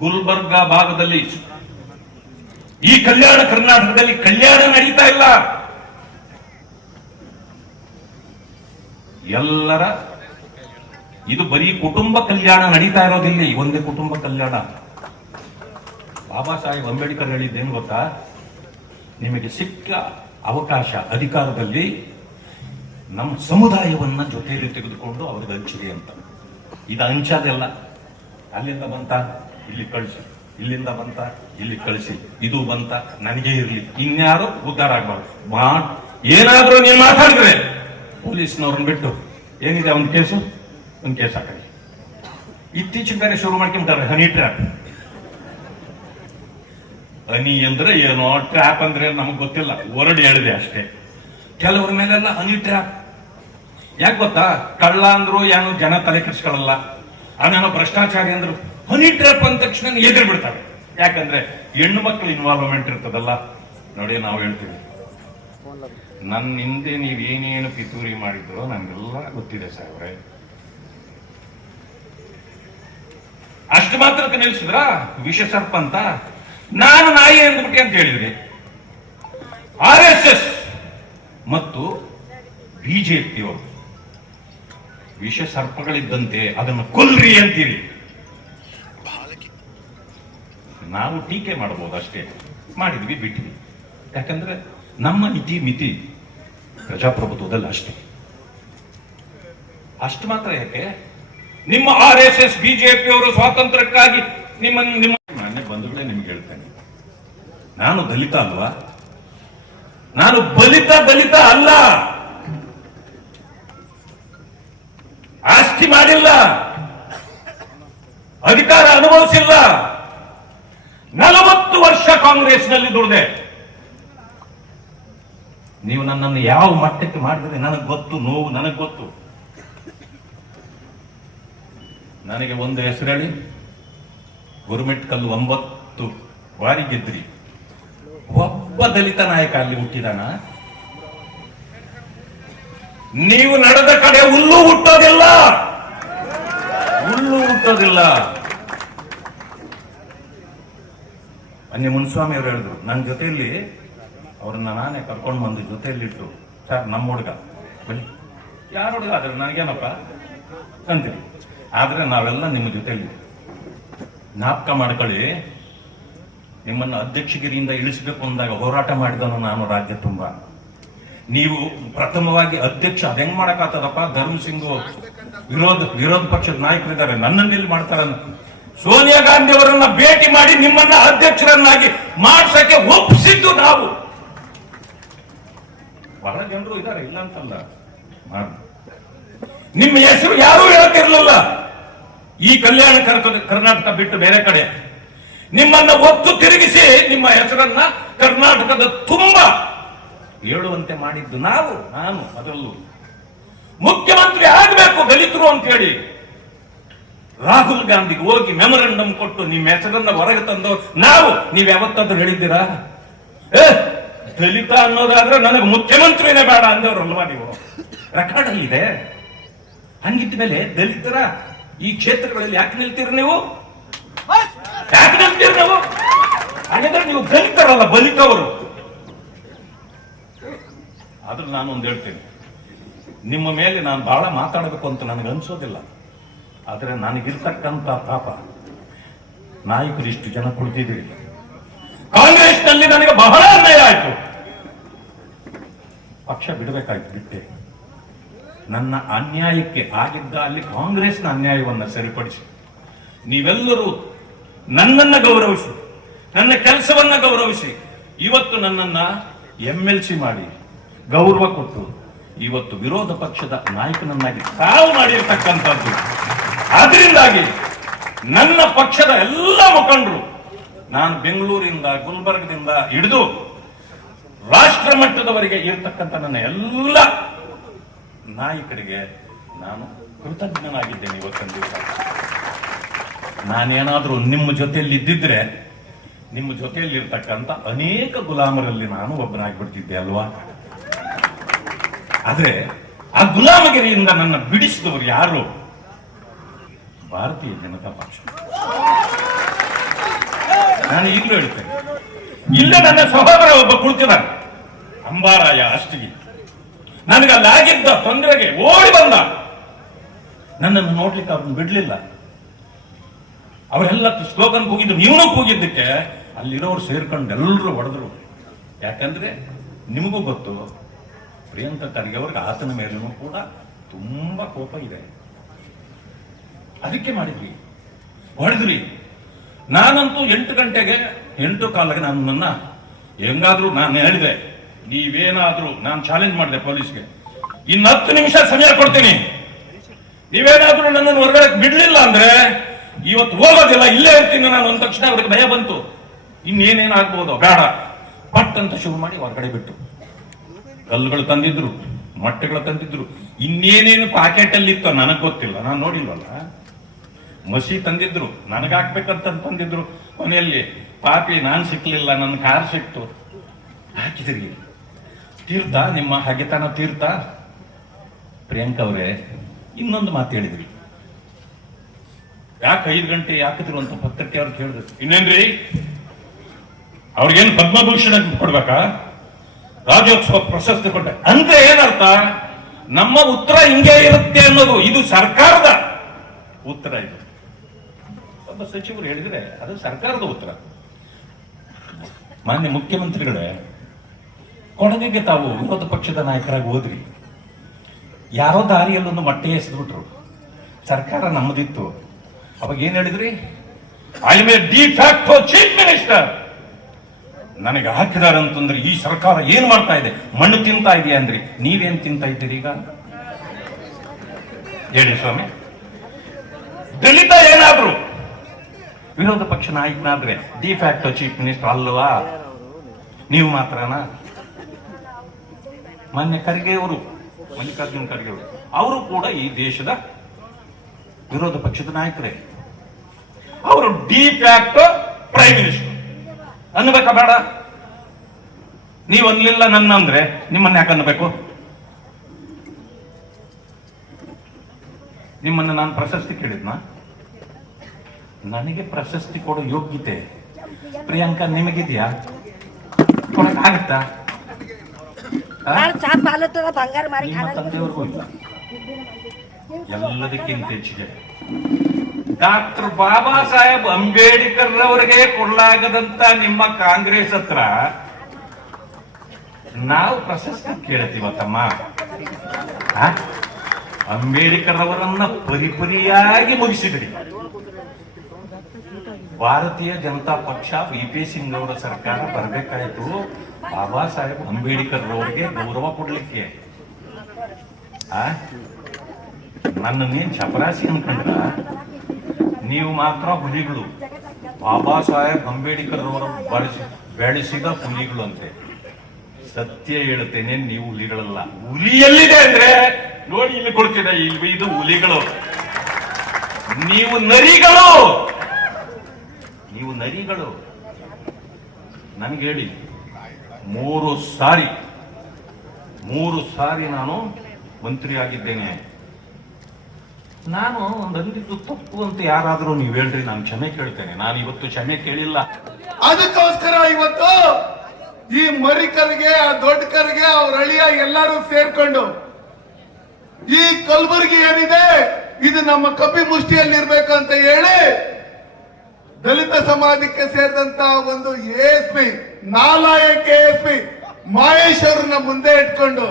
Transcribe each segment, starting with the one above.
ಗುಲ್ಬರ್ಗ ಭಾಗದಲ್ಲಿ, ಈ ಕಲ್ಯಾಣ ಕರ್ನಾಟಕದಲ್ಲಿ ಕಲ್ಯಾಣ ನಡೀತಾ ಇಲ್ಲ. ಎಲ್ಲರ ಇದು ಬರೀ ಕುಟುಂಬ ಕಲ್ಯಾಣ ನಡೀತಾ ಇರೋದಿಲ್ಲ. ಒಂದೇ ಕುಟುಂಬ ಕಲ್ಯಾಣ. ಬಾಬಾ ಸಾಹೇಬ್ ಅಂಬೇಡ್ಕರ್ ಹೇಳಿದ್ದೇನು ಗೊತ್ತಾ? ನಿಮಗೆ ಸಿಕ್ಕ ಅವಕಾಶ, ಅಧಿಕಾರದಲ್ಲಿ ನಮ್ಮ ಸಮುದಾಯವನ್ನ ಜೊತೆಯಲ್ಲಿ ತೆಗೆದುಕೊಂಡು ಅವ್ರಿಗೆ ಹಂಚಿದೆ ಅಂತ. ಇದು ಹಂಚೋದೆಲ್ಲ ಅಲ್ಲಿಂದ ಬಂತ ಇಲ್ಲಿ ಕಳಿಸಿ, ಇಲ್ಲಿಂದ ಬಂತ ಇಲ್ಲಿ ಕಳಿಸಿ, ಇದು ಬಂತ ನನಗೆ ಇರ್ಲಿ, ಇನ್ಯಾರು ಉದ್ಧಾರ ಆಗ್ಬಾರ್ದು. ಏನಾದ್ರೂ ನೀವು ಮಾತಾಡಿದ್ರೆ ಪೊಲೀಸ್ನವ್ರನ್ನ ಬಿಟ್ಟು ಏನಿದೆ ಒಂದು ಕೇಸ್ ಹಾಕಿ. ಇತ್ತೀಚೆಗೆ ಬೇರೆ ಶುರು ಮಾಡ್ಕೊಂತಾರೆ ಹನಿ ಟ್ರ್ಯಾಪ್. ಹನಿ ಅಂದ್ರೆ ಏನೋ, ಟ್ರ್ಯಾಪ್ ಅಂದ್ರೆ ನಮಗ್ ಗೊತ್ತಿಲ್ಲ, ವರ್ಡ್ ಹೇಳಿದೆ ಅಷ್ಟೇ. ಕೆಲವ್ರ ಮೇಲೆಲ್ಲ ಹನಿ ಟ್ರ್ಯಾಪ್. ಯಾಕೆ ಗೊತ್ತಾ? ಕಳ್ಳ ಅಂದ್ರು ಏನು ಜನ ತಲೆ ಕೆಡಿಸ್ಕೊಳ್ಳಲ್ಲ, ಅದೇನೋ ಭ್ರಷ್ಟಾಚಾರಿ ಅಂದ್ರು ಹನಿ ಟ್ರ್ಯಾಪ್ ಅಂದ ತಕ್ಷಣ ಎದುರು ಬಿಡ್ತಾರೆ. ಯಾಕಂದ್ರೆ ಹೆಣ್ಣು ಮಕ್ಕಳು ಇನ್ವಾಲ್ವ್ಮೆಂಟ್ ಇರ್ತದಲ್ಲ. ನೋಡಿ, ನಾವು ಹೇಳ್ತೀವಿ, ನನ್ನ ಹಿಂದೆ ನೀವೇನೇನು ಪಿತೂರಿ ಮಾಡಿದ್ರು ನನ್ಗೆಲ್ಲ ಗೊತ್ತಿದೆ ಸಾಹೇಬ್ರೆ. ಅಷ್ಟು ಮಾತ್ರಕ್ಕೆ ನಿಲ್ಸಿದ್ರ ವಿಷ ಸರ್ಪ ಅಂತ? ನಾನು ನಾಯಿ ಅಂದ್ಬಿಟ್ಟೆ ಅಂತ ಹೇಳಿದ್ರಿ. RSS ಮತ್ತು ಬಿಜೆಪಿಯವರು ವಿಷ ಸರ್ಪಗಳಿದ್ದಂತೆ ಅದನ್ನು ಕೊಲ್ರಿ ಅಂತೀರಿ. ನಾವು ಟೀಕೆ ಮಾಡಬಹುದು ಅಷ್ಟೇ, ಮಾಡಿದ್ವಿ, ಬಿಟ್ಟಿದ್ವಿ. ಯಾಕಂದ್ರೆ ನಮ್ಮ ಮಿತಿ ಪ್ರಜಾಪ್ರಭುತ್ವದಲ್ಲಿ ಅಷ್ಟೇ. ಅಷ್ಟು ಮಾತ್ರ ಯಾಕೆ? ನಿಮ್ಮ RSS ಬಿಜೆಪಿಯವರು ಸ್ವಾತಂತ್ರ್ಯಕ್ಕಾಗಿ ನಿಮ್ಮ ನಾನೇ ಬಂಧುಗಳೇ ನಿಮ್ಗೆ ಹೇಳ್ತೇನೆ, ನಾನು ದಲಿತ ಅಲ್ವಾ? ನಾನು ದಲಿತ ಅಲ್ಲ. ಆಸ್ತಿ ಮಾಡಿಲ್ಲ, ಅಧಿಕಾರ ಅನುಭವಿಸಿಲ್ಲ. 40 ವರ್ಷ ಕಾಂಗ್ರೆಸ್ನಲ್ಲಿ ದುಡಿದೆ. ನೀವು ನನ್ನನ್ನು ಯಾವ ಮಟ್ಟಕ್ಕೆ ಮಾಡಿದ್ರೆ ನನಗೆ ಗೊತ್ತು, ನೋವು ನನಗೆ ಗೊತ್ತು. ನನಗೆ ಒಂದು ಹೆಸರು ಹೇಳಿ. ಗುರುಮಿಟ್ಕಲ್ 9 ಬಾರಿ ಗೆದ್ರಿ. ಒಬ್ಬ ದಲಿತ ನಾಯಕ ಅಲ್ಲಿ ಹುಟ್ಟಿದಾನ? ನೀವು ನಡೆದ ಕಡೆ ಹುಲ್ಲು ಹುಟ್ಟೋದಿಲ್ಲ. ಅನ್ಯ ಮುನ್ಸ್ವಾಮಿ ಅವರು ಹೇಳಿದ್ರು ನನ್ನ ಜೊತೆಯಲ್ಲಿ, ಅವ್ರನ್ನ ನಾನೇ ಕರ್ಕೊಂಡು ಬಂದು ಜೊತೆಯಲ್ಲಿಟ್ಟು, ಸರ್ ನಮ್ಮ ಹುಡುಗ ಬನ್ನಿ. ಯಾರ ಹುಡುಗ ಆದ್ರೆ ನನಗೇನಪ್ಪ ಅಂತೀವಿ. ಆದ್ರೆ ನಾವೆಲ್ಲ ನಿಮ್ಮ ಜೊತೆಯಲ್ಲಿ. ಜ್ಞಾಪಕ ಮಾಡ್ಕೊಳ್ಳಿ, ನಿಮ್ಮನ್ನ ಅಧ್ಯಕ್ಷಗಿರಿಯಿಂದ ಇಳಿಸಬೇಕು ಅಂದಾಗ ಹೋರಾಟ ಮಾಡಿದನು ನಾನು ರಾಜ್ಯ ತುಂಬಾ. ನೀವು ಪ್ರಥಮವಾಗಿ ಅಧ್ಯಕ್ಷ ಅದ್ ಹೆಂಗ್ ಮಾಡಕ್ಕಾಗ್ತದಪ್ಪ? ಧರ್ಮಸಿಂಗ್ ವಿರೋಧ ಪಕ್ಷದ ನಾಯಕರಿದ್ದಾರೆ, ನನ್ನನ್ನೆಲ್ಲಿ ಮಾಡ್ತಾರ? ಸೋನಿಯಾ ಗಾಂಧಿ ಅವರನ್ನ ಭೇಟಿ ಮಾಡಿ ನಿಮ್ಮನ್ನ ಅಧ್ಯಕ್ಷರನ್ನಾಗಿ ಮಾಡ್ಸಕ್ಕೆ ಒಪ್ಪಿಸಿದ್ದು ನಾವು. ಬಹಳ ಜನರು ಇದ್ದಾರೆ, ಇಲ್ಲ ಅಂತಲ್ಲ. ನಿಮ್ಮ ಹೆಸರು ಯಾರೂ ಹೇಳಕ್ಕಿರ್ಲಿಲ್ಲ ಈ ಕಲ್ಯಾಣ ಕರ್ನಾಟಕ ಬಿಟ್ಟು ಬೇರೆ ಕಡೆ. ನಿಮ್ಮನ್ನ ಒತ್ತು ತಿರುಗಿಸಿ ನಿಮ್ಮ ಹೆಸರನ್ನ ಕರ್ನಾಟಕದ ತುಂಬಾ ಹೇಳುವಂತೆ ಮಾಡಿದ್ದು ನಾನು ಅದರಲ್ಲೂ ಮುಖ್ಯಮಂತ್ರಿ ಆಗಬೇಕು ದಲಿತರು ಅಂತ ಹೇಳಿ ರಾಹುಲ್ ಗಾಂಧಿಗೆ ಹೋಗಿ ಮೆಮೊರಂಡಮ್ ಕೊಟ್ಟು ನಿಮ್ಮ ಹೆಸರನ್ನ ಹೊರಗೆ ತಂದು ನಾವು. ನೀವ್ ಯಾವತ್ತಾದ್ರೂ ಹೇಳಿದ್ದೀರಾ ದಲಿತ ಅನ್ನೋದಾದ್ರೆ ನನಗೆ ಮುಖ್ಯಮಂತ್ರಿನೇ ಬೇಡ ಅಂದವ್ರಲ್ವಾ ನೀವು? ರೆಕಾರ್ಡ್ ಅಲ್ಲಿ ಇದೆ. ಹಂಗಿದ್ದ ಮೇಲೆ ದಲಿತರ ಈ ಕ್ಷೇತ್ರಗಳಲ್ಲಿ ಯಾಕೆ ನಿಲ್ತೀರಿ ನೀವು? ಹಾಗಾದ್ರೆ ನೀವು ದಲಿತರಲ್ಲ, ಬಲಿತವರು. ಆದ್ರೂ ನಾನು ಒಂದು ಹೇಳ್ತೇನೆ, ನಿಮ್ಮ ಮೇಲೆ ನಾನು ಬಹಳ ಮಾತಾಡಬೇಕು ಅಂತ ನನಗೆ ಅನ್ಸೋದಿಲ್ಲ. ಆದ್ರೆ ನನಗಿರ್ತಕ್ಕಂಥ ಪಾಪ, ನಾಯಕರು ಇಷ್ಟು ಜನ ಕುಳಿತಿದ್ದೀರಿ. ಕಾಂಗ್ರೆಸ್ನಲ್ಲಿ ನನಗೆ ಬಹಳ ಅನ್ಯಾಯ ಆಯ್ತು. ಪಕ್ಷ ಬಿಡಬೇಕಾಯ್ತು, ಬಿಟ್ಟೆ. ನನ್ನ ಅನ್ಯಾಯಕ್ಕೆ ಆಗಿದ್ದ ಅಲ್ಲಿ ಕಾಂಗ್ರೆಸ್ನ ಅನ್ಯಾಯವನ್ನ ಸರಿಪಡಿಸಿ ನೀವೆಲ್ಲರೂ ನನ್ನನ್ನ ಗೌರವಿಸಿ, ನನ್ನ ಕೆಲಸವನ್ನ ಗೌರವಿಸಿ, ಇವತ್ತು ನನ್ನನ್ನ MLC ಮಾಡಿ ಗೌರವ ಕೊಟ್ಟು ಇವತ್ತು ವಿರೋಧ ಪಕ್ಷದ ನಾಯಕನನ್ನಾಗಿ ತಾವು ಮಾಡಿರ್ತಕ್ಕಂಥದ್ದು. ಆದ್ರಿಂದಾಗಿ ನನ್ನ ಪಕ್ಷದ ಎಲ್ಲ ಮುಖಂಡರು, ನಾನು ಬೆಂಗಳೂರಿಂದ ಗುಲ್ಬರ್ಗದಿಂದ ಹಿಡಿದು ರಾಷ್ಟ್ರ ಮಟ್ಟದವರೆಗೆ ಇರತಕ್ಕಂಥ ನನ್ನ ಎಲ್ಲ ನಾಯಕರಿಗೆ ನಾನು ಕೃತಜ್ಞನಾಗಿದ್ದೇನೆ. ಇವತ್ತಿನ ದಿವಸ ನಾನೇನಾದ್ರೂ ನಿಮ್ಮ ಜೊತೆಯಲ್ಲಿ ಇದ್ದಿದ್ರೆ ನಿಮ್ಮ ಜೊತೆಯಲ್ಲಿ ಇರ್ತಕ್ಕಂಥ ಅನೇಕ ಗುಲಾಮರಲ್ಲಿ ನಾನು ಒಬ್ಬನಾಗ್ಬಿಡ್ತಿದ್ದೆ ಅಲ್ವಾ? ಆದ್ರೆ ಆ ಗುಲಾಮಗಿರಿಯಿಂದ ನನ್ನ ಬಿಡಿಸಿದವರು ಯಾರು? ಭಾರತೀಯ ಜನತಾ ಪಕ್ಷ. ನಾನು ಈಗಲೂ ಹೇಳ್ತೇನೆ, ಇಲ್ಲೇ ನನ್ನ ಸಹೋದರ ಒಬ್ಬ ಕುಳಿತಿದ ಅಂಬಾರಾಯ ಅಷ್ಟಿಗೆ ನನಗಲ್ಲಾಗಿದ್ದ ತೊಂದರೆಗೆ ಓಡಿ ಬಂದ. ನನ್ನನ್ನು ನೋಡ್ಲಿಕ್ಕೆ ಅವ್ರನ್ನ ಬಿಡ್ಲಿಲ್ಲ. ಅವರೆಲ್ಲ ಸ್ಲೋಗನ್ ಕೂಗಿದ್ರು, ನೀವೂ ಕೂಗಿದ್ದಕ್ಕೆ ಅಲ್ಲಿರೋರು ಸೇರ್ಕೊಂಡು ಎಲ್ಲರೂ ಹೊಡೆದ್ರು. ಯಾಕಂದ್ರೆ ನಿಮಗೂ ಗೊತ್ತು, ಪ್ರಿಯಾಂಕಾ ಖರ್ಗೆ ಅವ್ರಿಗೆ ಆತನ ಮೇಲೂ ಕೂಡ ತುಂಬಾ ಕೋಪ ಇದೆ. ಅದಕ್ಕೆ ಮಾಡಿದ್ವಿ, ಹೊಡೆದ್ರಿ. ನಾನಂತೂ 8 ಗಂಟೆಗೆ 8:15 ನನ್ನನ್ನ ಹೆಂಗಾದ್ರೂ ನಾನು ಹೇಳಿದೆ, ನೀವೇನಾದ್ರೂ ನಾನು ಚಾಲೆಂಜ್ ಮಾಡಿದೆ ಪೊಲೀಸ್ಗೆ, ಇನ್ನು 10 ನಿಮಿಷ ಸಮಯ ಕೊಡ್ತೀನಿ, ನೀವೇನಾದ್ರೂ ನನ್ನನ್ನು ಹೊರಗಡೆ ಬಿಡ್ಲಿಲ್ಲ ಅಂದ್ರೆ ಇವತ್ತು ಹೋಗೋದಿಲ್ಲ, ಇಲ್ಲೇ ಇರ್ತೀನಿ ನಾನು. ಒಂದ್ ತಕ್ಷಣ ಅವ್ರಿಗೆ ಭಯ ಬಂತು, ಇನ್ನೇನೇನಾಗ್ಬೋದು, ಬೇಡ ಪಟ್ ಅಂತ ಶುರು ಮಾಡಿ ಹೊರಗಡೆ ಬಿಟ್ಟು. ಕಲ್ಲುಗಳು ತಂದಿದ್ರು, ಮೊಟ್ಟೆಗಳು ತಂದಿದ್ರು, ಇನ್ನೇನೇನು ಪಾಕೆಟ್ ಅಲ್ಲಿ ಇತ್ತು ನನಗ್ ಗೊತ್ತಿಲ್ಲ, ನಾನು ನೋಡಿಲ್ವಲ್ಲ. ಮಸಿ ತಂದಿದ್ರು, ನನಗಾಕ್ಬೇಕಂತ ತಂದಿದ್ರು. ಕೊನೆಯಲ್ಲಿ ಪಾಪಿ ನಾನ್ ಸಿಕ್ಲಿಲ್ಲ, ನನ್ನ ಕಾರ್ ಸಿಕ್ತು, ಹಾಕಿದ್ರಿ. ತೀರ್ಥ ನಿಮ್ಮ ಹಗೆತನ ತೀರ್ಥ. ಪ್ರಿಯಾಂಕಾ ಅವರೇ, ಇನ್ನೊಂದು ಮಾತು ಹೇಳಿದ್ರಿ, ಯಾಕೆ 5 ಗಂಟೆ ಯಾಕಿದ್ರು ಅಂತ ಪತ್ರಕ್ಕೆ ಅವ್ರು ಕೇಳಿದ್ರು. ಇನ್ನೇನ್ರಿ ಅವ್ರಿಗೇನು ಪದ್ಮಭೂಷಣ ಕೊಡ್ಬೇಕಾ, ರಾಜ್ಯೋತ್ಸವ ಪ್ರಶಸ್ತಿ ಕೊಡ್ಬೇಕು ಅಂದ್ರೆ ಏನರ್ಥ? ನಮ್ಮ ಉತ್ತರ ಹಿಂಗೆ ಇರುತ್ತೆ ಅನ್ನೋದು, ಇದು ಸರ್ಕಾರದ ಉತ್ತರ. ಇದು ಒಬ್ಬ ಸಚಿವರು ಹೇಳಿದ್ರೆ ಅದು ಸರ್ಕಾರದ ಉತ್ತರ. ಮಾನ್ಯ ಮುಖ್ಯಮಂತ್ರಿಗಳೇ, ಕೊಡಗಿಗೆ ತಾವು ವಿರೋಧ ಪಕ್ಷದ ನಾಯಕರಾಗಿ ಹೋದ್ರಿ, ಯಾರೋ ದಾರಿಯಲ್ಲೊಂದು ಮೊಟ್ಟೆ ಎಸೆದ್ಬಿಟ್ರು, ಸರ್ಕಾರ ನಮ್ಮದಿತ್ತು. ಅವಾಗ ಏನ್ ಹೇಳಿದ್ರಿ? I am A D facto chief minister. ನನಗೆ ಹಾಕಿದಾರೆ ಅಂತಂದ್ರೆ ಈ ಸರ್ಕಾರ ಏನ್ ಮಾಡ್ತಾ ಇದೆ, ಮಣ್ಣು ತಿಂತಾ ಇದೆಯಾ ಅಂದ್ರಿ. ನೀವೇನ್ ತಿಂತಾ ಇದ್ದೀರಿ ಈಗ ಹೇಳಿ ಸ್ವಾಮಿ? ದಲಿತ ಏನಾದ್ರು ವಿರೋಧ ಪಕ್ಷ ನಾಯಕನಾದ್ರೆ ಡಿ ಫ್ಯಾಕ್ಟೋ ಚೀಫ್ ಮಿನಿಸ್ಟರ್ ಅಲ್ವಾ? ನೀವು ಮಾತ್ರನಾ? ಮಾನ್ಯ ಖರ್ಗೆ ಅವರು, ಮಲ್ಲಿಕಾರ್ಜುನ್ ಖರ್ಗೆ ಅವರು ಕೂಡ ಈ ದೇಶದ ವಿರೋಧ ಪಕ್ಷದ ನಾಯಕರೇ. ಅವರು ಡಿ ಫ್ಯಾಕ್ಟೋ ಪ್ರೈಮ್ ಮಿನಿಸ್ಟರ್ ಅನ್ಬೇಕಾ ಬೇಡ? ನೀವು ಅನ್ಲಿಲ್ಲ ನನ್ನ ಅಂದ್ರೆ ನಿಮ್ಮನ್ನ ಯಾಕೆ ಅನ್ಬೇಕು? ನಿಮ್ಮನ್ನ ನಾನು ಪ್ರಶಸ್ತಿ ಕೇಳಿದ್ನ? ನನಗೆ ಪ್ರಶಸ್ತಿ ಕೊಡೋ ಯೋಗ್ಯತೆ ಪ್ರಿಯಾಂಕಾ ನಿಮಗಿದ್ಯಾ? ಕೊಡಕ್ಕಾಗತ್ತಾ? ನಿಮ್ಮ ತಂದೆಯವ್ರಿಗೂ ಇಲ್ಲ. ಎಲ್ಲದಕ್ಕಿಂತ ಹೆಚ್ಚಿಗೆ ಡಾಕ್ಟರ್ ಬಾಬಾ ಸಾಹೇಬ್ ಅಂಬೇಡ್ಕರ್ ಅವರಿಗೆ ಕೊಡಲಾಗದಂತ ನಿಮ್ಮ ಕಾಂಗ್ರೆಸ್ ಹತ್ರ ನಾವು ಪ್ರಶಸ್ತಿ ಕೇಳ್ತೀವ ತಮ್ಮ? ಅಂಬೇಡ್ಕರ್ ಅವರನ್ನ ಪರಿಪರಿಯಾಗಿ ಮುಗಿಸಿದ್ರಿ. ಭಾರತೀಯ ಜನತಾ ಪಕ್ಷ ವಿ.ಪಿ. ಸಿಂಗ್ ಅವರ ಸರ್ಕಾರ ಬರಬೇಕಾಯ್ತು ಬಾಬಾ ಸಾಹೇಬ್ ಅಂಬೇಡ್ಕರ್ ಅವರಿಗೆ ಗೌರವ ಕೊಡ್ಲಿಕ್ಕೆ. ನನ್ನನ್ನೇನ್ ಚಪರಾಸಿ ಅನ್ಕೊಂಡ್ರ? ನೀವು ಮಾತ್ರ ಹುಲಿಗಳು. ಬಾಬಾ ಸಾಹೇಬ್ ಅಂಬೇಡ್ಕರ್ ಅವರ ಬೆಳೆಸಿದ ಹುಲಿಗಳು ಅಂತೆ. ಸತ್ಯ ಹೇಳುತ್ತೇನೆ, ನೀವು ಹುಲಿಗಳಲ್ಲ. ಹುಲಿ ಎಲ್ಲಿದೆ ಅಂದ್ರೆ ನೋಡಿ, ಇಲ್ಲಿ ಕೊಡ್ತಿದೆ, ಇಲ್ಲಿ ಇದು ಹುಲಿಗಳು. ನೀವು ನರಿಗಳು, ನೀವು ನರಿಗಳು. ನನ್ಗೆ ಹೇಳಿ, 3 ಸಾರಿ ನಾನು ಮಂತ್ರಿ ಆಗಿದ್ದೇನೆ. ನಾನು ಒಂದು ಅಂದಿದ್ದು ತಪ್ಪು ಅಂತ ಯಾರಾದ್ರೂ ನೀವು ಹೇಳ್ರಿ, ನಾನು ಕ್ಷಮೆ ಕೇಳ್ತೇನೆ. ನಾನು ಇವತ್ತು ಕ್ಷಮೆ ಕೇಳಿಲ್ಲ. ಅದಕ್ಕೋಸ್ಕರ ಇವತ್ತು ಈ ಮರಿಕರಿಗೆ, ಆ ದೊಡ್ಡ ಕರಿಗೆ, ಅವ್ರ ಅಳಿಯ ಎಲ್ಲರೂ ಸೇರ್ಕೊಂಡು ಈ ಕಲಬುರಗಿ ಏನಿದೆ ಇದು ನಮ್ಮ ಕಪಿ ಮುಷ್ಟಿಯಲ್ಲಿ ಇರ್ಬೇಕಂತ ಹೇಳಿ ದಲಿತ ಸಮಾಜಕ್ಕೆ ಸೇರಿದಂತ ಒಂದು ASP, ನಾಲಾಯಕ ASP ಮಹೇಶ್ ಅವ್ರನ್ನ ಮುಂದೆ ಇಟ್ಕೊಂಡು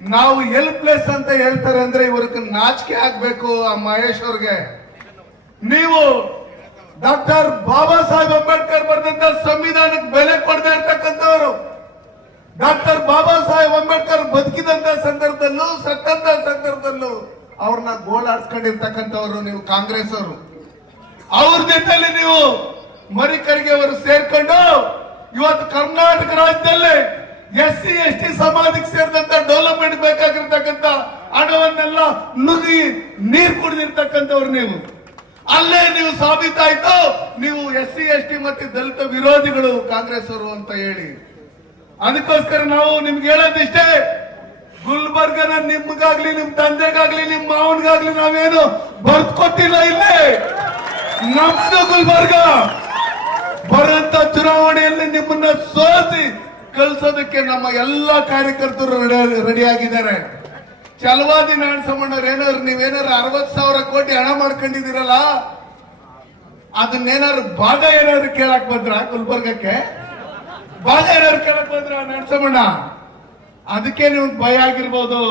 ನಾವು ಹೆಲ್ಪ್ಲೆಸ್ ಅಂತ ಹೇಳ್ತಾರೆ ಅಂದ್ರೆ ಇವ್ರಿಗೆ ನಾಚಿಕೆ ಆಗ್ಬೇಕು. ಆ ಮಹೇಶ್ ಅವ್ರಿಗೆ, ನೀವು ಡಾಕ್ಟರ್ ಬಾಬಾ ಸಾಹೇಬ್ ಅಂಬೇಡ್ಕರ್ ಬರೆದಂತ ಸಂವಿಧಾನಕ್ಕೆ ಬೆಲೆ ಕೊಡದೆ ಇರ್ತಕ್ಕಂಥವ್ರು, ಡಾಕ್ಟರ್ ಬಾಬಾ ಸಾಹೇಬ್ ಅಂಬೇಡ್ಕರ್ ಬದುಕಿದಂತ ಸಂದರ್ಭದಲ್ಲೂ ಸತ್ತಂತ ಸಂದರ್ಭದಲ್ಲೂ ಅವ್ರನ್ನ ಗೋಳಾಡ್ಸ್ಕೊಂಡಿರ್ತಕ್ಕಂಥವ್ರು ನೀವು ಕಾಂಗ್ರೆಸ್ ಅವರು. ಅವ್ರ ಜೊತೆಲಿ ನೀವು ಮರಿಕರಿಗೆ ಅವರು ಸೇರ್ಕೊಂಡು ಇವತ್ತು ಕರ್ನಾಟಕ ರಾಜ್ಯದಲ್ಲಿ SC ST ಸಮಾಜಕ್ಕೆ ಸೇರಿದಂತ ಡೆವಲಪ್ಮೆಂಟ್ ಬೇಕಾಗಿರ್ತಕ್ಕಂಥ ಹಣವನ್ನೆಲ್ಲ ನುಗ್ಗಿ ನೀರು ಕುಡಿದಿರ್ತಕ್ಕಂಥವ್ರು ನೀವು. ಅಲ್ಲೇ ನೀವು ಸಾಬೀತಾಯ್ತು ನೀವು SC ST ಮತ್ತೆ ದಲಿತ ವಿರೋಧಿಗಳು ಕಾಂಗ್ರೆಸ್ ಅವರು ಅಂತ ಹೇಳಿ. ಅದಕ್ಕೋಸ್ಕರ ನಾವು ನಿಮ್ಗೆ ಹೇಳೋದಿಷ್ಟೇ, ಗುಲ್ಬರ್ಗನ ನಿಮ್ಗಾಗ್ಲಿ, ನಿಮ್ ತಂದೆಗಾಗ್ಲಿ, ನಿಮ್ ಮಾವನ್ಗಾಗ್ಲಿ ನಾವೇನು ಬರ್ಕೊಟ್ಟಿಲ್ಲ. ಇಲ್ಲೇ ನಮ್ದು ಗುಲ್ಬರ್ಗ, ಬರುವಂತ ಚುನಾವಣೆಯಲ್ಲಿ ನಿಮ್ಮನ್ನ ಸೋಲಿಸಿ ಕಳಿಸೋದಕ್ಕೆ ನಮ್ಮ ಎಲ್ಲಾ ಕಾರ್ಯಕರ್ತರು ರೆಡಿ ಆಗಿದ್ದಾರೆ. ಛಲವಾದಿ ನಾರಾಯಣಸ್ವಾಮಣ್ಣವ್ರು ಏನಾದ್ರು ನೀವೇನಾದ್ರು 60,000 ಕೋಟಿ ಹಣ ಮಾಡ್ಕೊಂಡಿದ್ದೀರಲ್ಲ, ಅದನ್ನೇನಾದ್ರು ಭಾಗ ಏನಾದ್ರು ಕೇಳಕ್ ಬಂದ್ರ ಗುಲ್ಬರ್ಗಕ್ಕೆ? ಭಾಗ ಏನಾದ್ರು ಕೇಳಕ್ ಬಂದ್ರ ನಾರಾಯಣಸ್ವಾಮಣ್ಣ? ಅದಕ್ಕೆ ನೀವು ಭಯ ಆಗಿರ್ಬೋದು.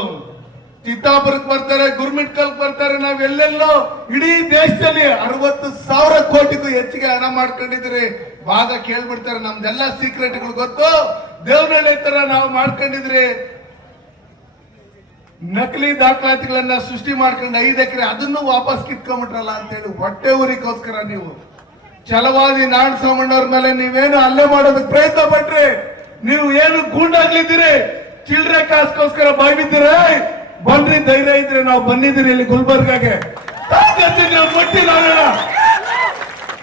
ಚಿತ್ತಾಪುರಕ್ಕೆ ಬರ್ತಾರೆ, ಗುರ್ಮಿಟ್ಕಲ್ ಬರ್ತಾರೆ, ನಾವ್ ಎಲ್ಲೆಲ್ಲೋ ಇಡೀ ದೇಶದಲ್ಲಿ 60,000 ಕೋಟಿಗೂ ಹೆಚ್ಚಿಗೆ ಹಣ ಮಾಡ್ಕೊಂಡಿದ್ರಿ. ಭಾಗ ಕೇಳ್ಬಿಡ್ತಾರೆ. ನಮ್ದೆಲ್ಲ ಸೀಕ್ರೆಟ್ಗಳು ಗೊತ್ತು. ದೇವನಹಳ್ಳಿ ತರ ನಾವು ಮಾಡ್ಕೊಂಡಿದ್ರಿ. ನಕಲಿ ದಾಖಲಾತಿಗಳನ್ನ ಸೃಷ್ಟಿ ಮಾಡ್ಕೊಂಡು 5 ಎಕರೆ ಅದನ್ನು ವಾಪಸ್ ಕಿತ್ಕೊಂಡ್ಬಿಟ್ರಲ್ಲ ಅಂತೇಳಿ ಹೊಟ್ಟೆ ಊರಿಗೋಸ್ಕರ ನೀವು ಛಲವಾದಿ ನಾರಾಯಣಸ್ವಾಮಣ್ಣವ್ರ ಮೇಲೆ ನೀವೇನು ಹಲ್ಲೆ ಮಾಡೋದಕ್ಕೆ ಪ್ರಯತ್ನ ಪಟ್ರಿ. ನೀವು ಏನು ಗೂಂಡಾಗ್ಲಿದ್ದೀರಿ, ಚಿಲ್ಡ್ರೆ ಕಾಸ್ಗೋಸ್ಕರ ಬಾಯ್ಬಿದ್ದೀರಿ. ಬನ್ರಿ, ಧೈರ್ಯ ಇದ್ರೆ ನಾವು ಬಂದಿದ್ದೀರಿ ಇಲ್ಲಿ ಗುಲ್ಬರ್ಗಾಗೆ. ತಾಕತ್ತಿದ್ರೆ ಮುಟ್ಟಿ ನಾವೇಳ,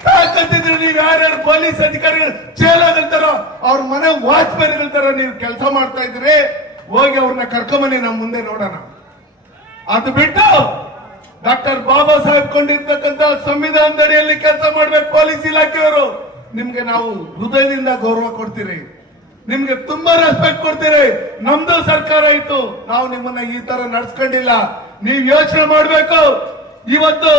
ತಾಕತ್ತಿದ್ರೆ ನೀವು ಯಾರ್ಯಾರು ಪೊಲೀಸ್ ಅಧಿಕಾರಿಗಳು ಚೇಲಾಗಲ್ತಾರೋ ಅವ್ರ ಮನೆ ವಾಚ್ಮ್ಯಾನ್ಗಳ ತರ ನೀವು ಕೆಲಸ ಮಾಡ್ತಾ ಇದ್ರಿ. ಹೋಗಿ ಅವ್ರನ್ನ ಕರ್ಕೊಂಬನ್ನಿ, ನಮ್ಮ ಮುಂದೆ ನೋಡೋಣ. ಅದು ಬಿಟ್ಟು ಡಾಕ್ಟರ್ ಬಾಬಾ ಸಾಹೇಬ್ ಕೊಂಡಿರ್ತಕ್ಕಂಥ ಸಂವಿಧಾನದಡಿಯಲ್ಲಿ ಕೆಲಸ ಮಾಡ್ಬೇಕು ಪೊಲೀಸ್ ಇಲಾಖೆಯವರು. ನಿಮ್ಗೆ ನಾವು ಹೃದಯದಿಂದ ಗೌರವ ಕೊಡ್ತೀರಿ, ನಿಮ್ಗೆ ತುಂಬಾ ರೆಸ್ಪೆಕ್ಟ್ ಕೊಡ್ತೀರಿ. ನಮ್ದು ಸರ್ಕಾರ ಇತ್ತು, ನಾವು ನಿಮ್ಮನ್ನ ಈ ತರ ನಡ್ಸ್ಕೊಂಡಿಲ್ಲ. ನೀವ್ ಯೋಚನೆ ಮಾಡ್ಬೇಕು. ಇವತ್ತು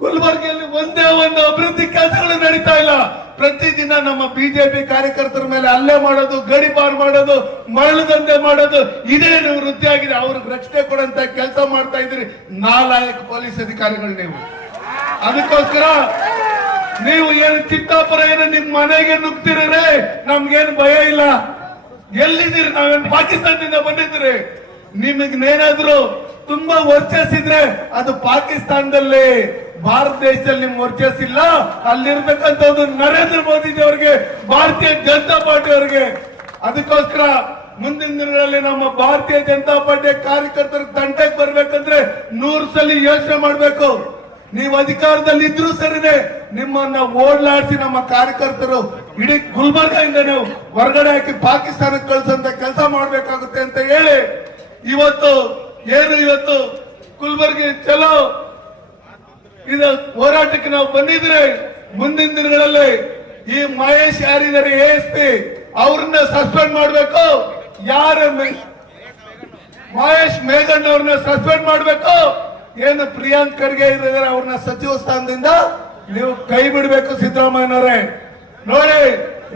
ಗುಲ್ಬರ್ಗಿಯಲ್ಲಿ ಒಂದೇ ಒಂದು ಅಭಿವೃದ್ಧಿ ಕೆಲಸಗಳು ನಡೀತಾ ಇಲ್ಲ. ಪ್ರತಿದಿನ ನಮ್ಮ ಬಿಜೆಪಿ ಕಾರ್ಯಕರ್ತರ ಮೇಲೆ ಹಲ್ಲೆ ಮಾಡೋದು, ಗಡಿಪಾರು ಮಾಡೋದು, ಮರಳು ದಂಧೆ ಮಾಡೋದು, ಇದೇ ನೀವು ವೃತ್ತಿ ಆಗಿದೆ. ಅವ್ರಿಗೆ ರಕ್ಷಣೆ ಕೊಡಂತ ಕೆಲಸ ಮಾಡ್ತಾ ಇದ್ರಿ ನಾಲಾಯಕ ಪೊಲೀಸ್ ಅಧಿಕಾರಿಗಳು ನೀವು. ಅದಕ್ಕೋಸ್ಕರ ನೀವು ಏನು ಚಿತ್ತಾಪುರ ಏನು ನಿಮ್ ಮನೆಗೆ ನುಗ್ತಿರೇ, ನಮ್ಗೇನು ಭಯ ಇಲ್ಲ. ಎಲ್ಲಿದ್ದೀರಿ? ನಾವೇನು ಪಾಕಿಸ್ತಾನದಿಂದ ಬಂದಿದ್ರಿ? ನಿಮಗೇನಾದ್ರು ತುಂಬಾ ವರ್ಚಸ್ಸಿದ್ರೆ ಅದು ಪಾಕಿಸ್ತಾನದಲ್ಲಿ, ಭಾರತ ದೇಶದಲ್ಲಿ ನಿಮ್ ವರ್ಚಸ್ ಇಲ್ಲ. ಅಲ್ಲಿರ್ತಕ್ಕಂಥದ್ದು ನರೇಂದ್ರ ಮೋದಿಜಿ ಅವರಿಗೆ, ಭಾರತೀಯ ಜನತಾ ಪಾರ್ಟಿ ಅವರಿಗೆ. ಅದಕ್ಕೋಸ್ಕರ ಮುಂದಿನ ದಿನಗಳಲ್ಲಿ ನಮ್ಮ ಭಾರತೀಯ ಜನತಾ ಪಾರ್ಟಿಯ ಕಾರ್ಯಕರ್ತರ ತಂಟೆಗೆ ಬರ್ಬೇಕಂದ್ರೆ 100 ಸಲ ಯೋಚನೆ ಮಾಡ್ಬೇಕು. ನೀವು ಅಧಿಕಾರದಲ್ಲಿ ಇದ್ರೂ ಸರಿನೇ, ನಿಮ್ಮನ್ನ ಓಡ್ಲಾಡಿಸಿ ನಮ್ಮ ಕಾರ್ಯಕರ್ತರು ಇಡೀ ಗುಲ್ಬರ್ಗದಿಂದ ನೀವು ಹೊರಗಡೆ ಹಾಕಿ ಪಾಕಿಸ್ತಾನಕ್ಕೆ ಕಳಿಸಂತ ಕೆಲಸ ಮಾಡ್ಬೇಕಾಗುತ್ತೆ ಅಂತ ಹೇಳಿ ಇವತ್ತು ಗುಲ್ಬರ್ಗಿ ಚಲೋ ಇದು ಹೋರಾಟಕ್ಕೆ ನಾವು ಬಂದಿದ್ರೆ, ಮುಂದಿನ ದಿನಗಳಲ್ಲಿ ಈ ಮಹೇಶ್ ಯಾರಿದ್ದಾರೆ ASP ಅವ್ರನ್ನ ಸಸ್ಪೆಂಡ್ ಮಾಡಬೇಕು. ಯಾರು ಮಹೇಶ್ ಮೇಘಣ್ಣ ಅವ್ರನ್ನ ಸಸ್ಪೆಂಡ್ ಮಾಡಬೇಕು. ಏನು ಪ್ರಿಯಾಂಕ್ ಖರ್ಗೆ ಇದ್ದಾರೆ ಅವ್ರನ್ನ ಸಚಿವ ಸ್ಥಾನದಿಂದ ನೀವು ಕೈ ಬಿಡಬೇಕು. ಸಿದ್ದರಾಮಯ್ಯನವರೇ ನೋಡಿ,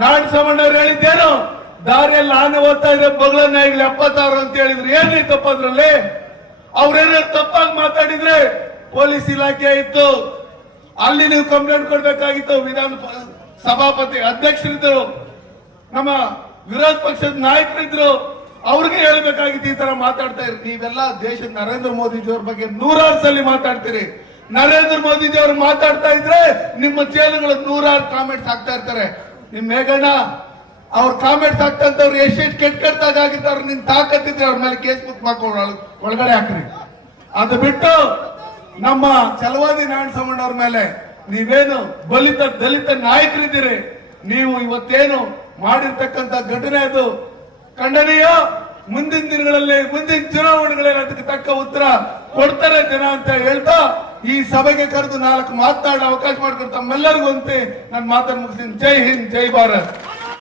ನಾರಾಯಣಸ್ವಾಮಣ್ಣವ್ರು ಹೇಳಿದ್ದೇನು, ದಾರಿಯಲ್ಲಿ ಆನೆ ಓದ್ತಾ ಇದ್ರೆ ಬಗಳ ನಾಯಿಗಳು 70,000 ಅಂತ ಹೇಳಿದ್ರು. ಏನೇ ತಪ್ಪದ್ರಲ್ಲಿ? ಅವ್ರೇನಾದ್ರು ತಪ್ಪಾಗಿ ಮಾತಾಡಿದ್ರೆ ಪೊಲೀಸ್ ಇಲಾಖೆ ಇತ್ತು, ಅಲ್ಲಿ ನೀವು ಕಂಪ್ಲೇಂಟ್ ಕೊಡ್ಬೇಕಾಗಿತ್ತು. ವಿಧಾನ ಸಭಾಪತಿ ಅಧ್ಯಕ್ಷರಿದ್ರು, ನಮ್ಮ ವಿರೋಧ ಪಕ್ಷದ ನಾಯಕರಿದ್ರು, ಅವ್ರಿಗೆ ಹೇಳ್ಬೇಕಾಗಿತ್ತು ಈ ತರ ಮಾತಾಡ್ತಾ ಇರಿ. ನೀವೆಲ್ಲ ದೇಶದ ನರೇಂದ್ರ ಮೋದಿಜಿಯವ್ರ ಬಗ್ಗೆ 100 ಸಲ ಮಾತಾಡ್ತೀರಿ. ನರೇಂದ್ರ ಮೋದಿಜಿ ಅವರು ಮಾತಾಡ್ತಾ ಇದ್ರೆ ನಿಮ್ಮ ಚೇಲುಗಳು 100 ಕಾಮೆಂಟ್ಸ್ ಆಗ್ತಾ ಇರ್ತಾರೆ. ನಿಮ್ ಮೇಘಣ್ಣ ಅವ್ರ ಕಾಮೆಂಟ್ಸ್ ಆಗ್ತಂತವ್ರು ಎಷ್ಟೆಷ್ಟು ಕೆಟ್ಟಾಗಿರ್ತಾವ್ರು. ನಿನ್ ತಾಕತ್ತಿದ್ರೆ ಅವ್ರ ಮೇಲೆ ಕೇಸ್ ಬುಕ್ ಮಾಡ್ಕೊಂಡು ಒಳಗಡೆ ಹಾಕ್ರಿ. ಅದು ಬಿಟ್ಟು ನಮ್ಮ ಛಲವಾದಿ ನಾರಾಯಣಸ್ವಾಮಣ್ಣವ್ರ ಮೇಲೆ ನೀವೇನು ದಲಿತ ನಾಯಕರಿದ್ದೀರಿ. ನೀವು ಇವತ್ತೇನು ಮಾಡಿರ್ತಕ್ಕಂಥ ಘಟನೆ ಅದು ಖಂಡನೀಯ. ಮುಂದಿನ ದಿನಗಳಲ್ಲಿ, ಮುಂದಿನ ಚುನಾವಣೆಗಳಲ್ಲಿ ಅದಕ್ಕೆ ತಕ್ಕ ಉತ್ತರ ಕೊಡ್ತಾರೆ ಜನ ಅಂತ ಹೇಳ್ತಾ ಈ ಸಭೆಗೆ ಕರೆದು 4 ಮಾತನಾಡೋ ಅವಕಾಶ ಮಾಡ್ಕೊಂಡು ತಮ್ಮೆಲ್ಲರಿಗೂ ಅಂತ ನಾನು ಮಾತನ್ನು ಮುಗಿಸ್ತೀನಿ. ಜೈ ಹಿಂದ್, ಜೈ ಭಾರತ್.